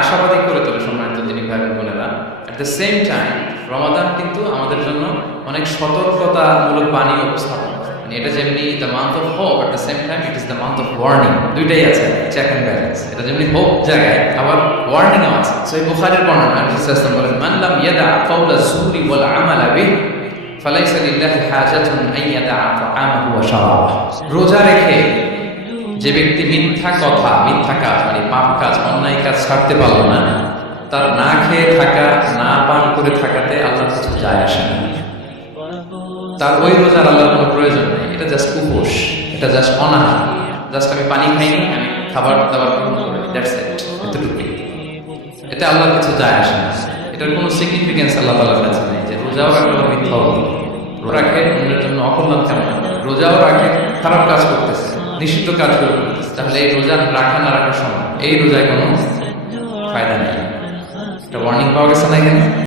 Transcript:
আশাবাদী করে তোলে সম্মানিত দিনী ভাই বোনেরা। এট দ্য সেম টাইম রমাদান কিন্তু আমাদের জন্য অনেক সতর্কতামূলক বাণী উপস্থাপন। মানে এটা যেমনি the month of hope, at the same time it is the month of warning. দুইটাই আছে, চেক অ্যান্ড ব্যালেন্স। এটা যেমনি হোপ জায়গায় আবার ওয়ার্নিংও আছে। সহিহ বুখারীর বর্ণনা নবী সাল্লাল্লাহু আলাইহি ওয়াসাল্লাম বলেন, মান লাম ইয়াদা কাওলা যুরি ওয়াল আমালা বিহি ফালাইসা লিল্লাহি হাজাতুন আন ইয়াদা তাআমাহু ওয়া শারাবাহু। রোজা রেখে যে ব্যক্তি মিথ্যা কথা, মিথ্যা কাজ মানে পাপ কাজ, অন্যায় কাজ ছাড়তে পারলো না, তার না খেয়ে থাকা, না পান করে থাকাতে আল্লাহর কিছু যায় আসে না। তার ওই রোজার আল্লাহর কোনো প্রয়োজন নেই। এটা জাস্ট উপোস, এটা জাস্ট অনাহার, জাস্ট আমি পানি খাইনি, আমি খাবার দাবার গ্রহণ করিনি, দ্যাটস ইট, এতটুকুই। এতে আল্লাহর কিছু যায় আসে না। এটার কোনো সিগনিফিকেন্স আল্লাহ তাআলার কাছে নেই যে রোজাও রাখলে মিথ্যাও রাখে, অন্যের জন্য অকল্যাণ কেমন, রোজাও রাখে খারাপ কাজ করতেছে, নিষিদ্ধ কাজগুলো করতেছে, তাহলে এই রোজা রাখা না রাখার সময় এই রোজায় কোনো ফায়দা নেই। একটা ওয়ার্নিং পাওয়া গেছে না এখানে।